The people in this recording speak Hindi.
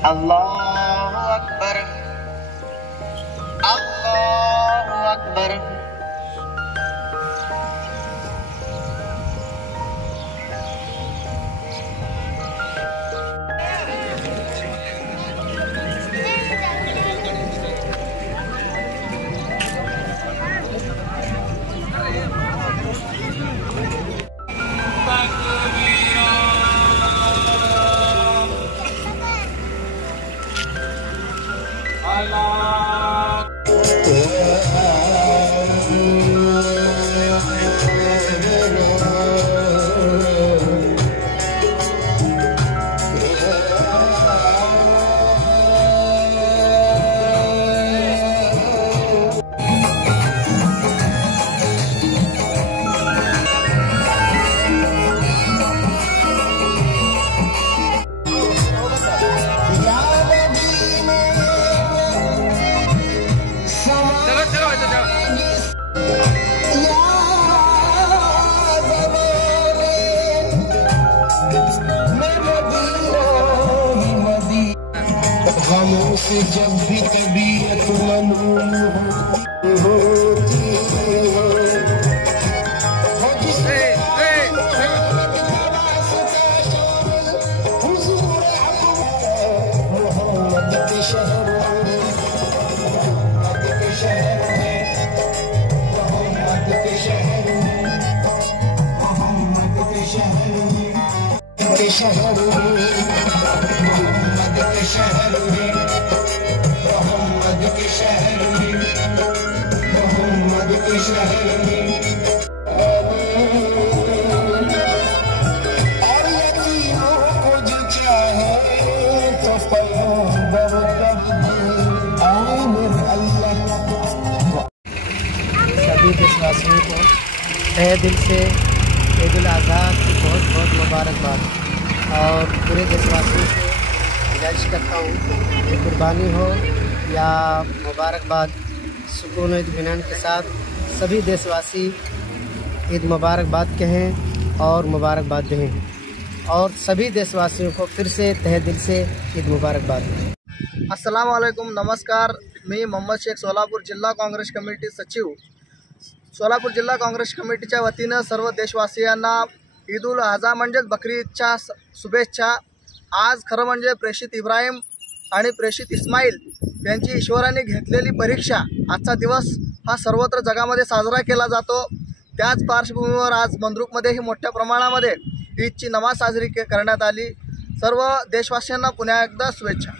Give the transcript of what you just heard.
अल्लाहु अकबर, अल्लाहु अकबर। गमों से जब भी तबीयत मलूम होती मोहम्मद के शहर में, मोहम्मद के शहर में, मोहम्मद के शहर में, मोहम्मद के शहर में, के शहर में, मोहम्मद के शहर में, मोहम्मद के शहर में, मोहम्मद के शहर में। और यतीमों को जो चाहे तो पैगंबर कर दे, आए मेरे अल्लाह। सभी देशवासियों को तहे दिल से ईद उल अज़हा की बहुत बहुत मुबारकबाद और पूरे देशवासियों से गुजारिश करता हूँ कि कुर्बानी हो या मुबारकबाद, सुकून और इत्मीनान के साथ सभी देशवासी ईद मुबारकबाद कहें और मुबारकबाद दें और सभी देशवासियों को फिर से तहे दिल से ईद मुबारकबाद। अस्सलामु अलैकुम, नमस्कार। मी मोहम्मद शेख, सोलापूर जिल्हा काँग्रेस कमिटी सचिव। सोलापूर जिल्हा काँग्रेस कमिटीच्या वतीनं सर्व देशवासियांना ईद उल अज़हा म्हणजेच बकरी ईदच्या शुभेच्छा। आज खरं म्हणजे प्रेषित इब्राहिम आणि प्रेषित इस्माईल यांची ईश्वराने घेतलेली परीक्षा, आजचा दिवस हा सर्वत्र जगामध्ये साजरा केला जातो। त्याच पार्श्वभूमीवर आज मंद्रुपमध्येही मोठ्या प्रमाणामध्ये ईदची नमाज साजरी करण्यात आली। सर्व देशवासियांना पुन्हा एकदा शुभेच्छा।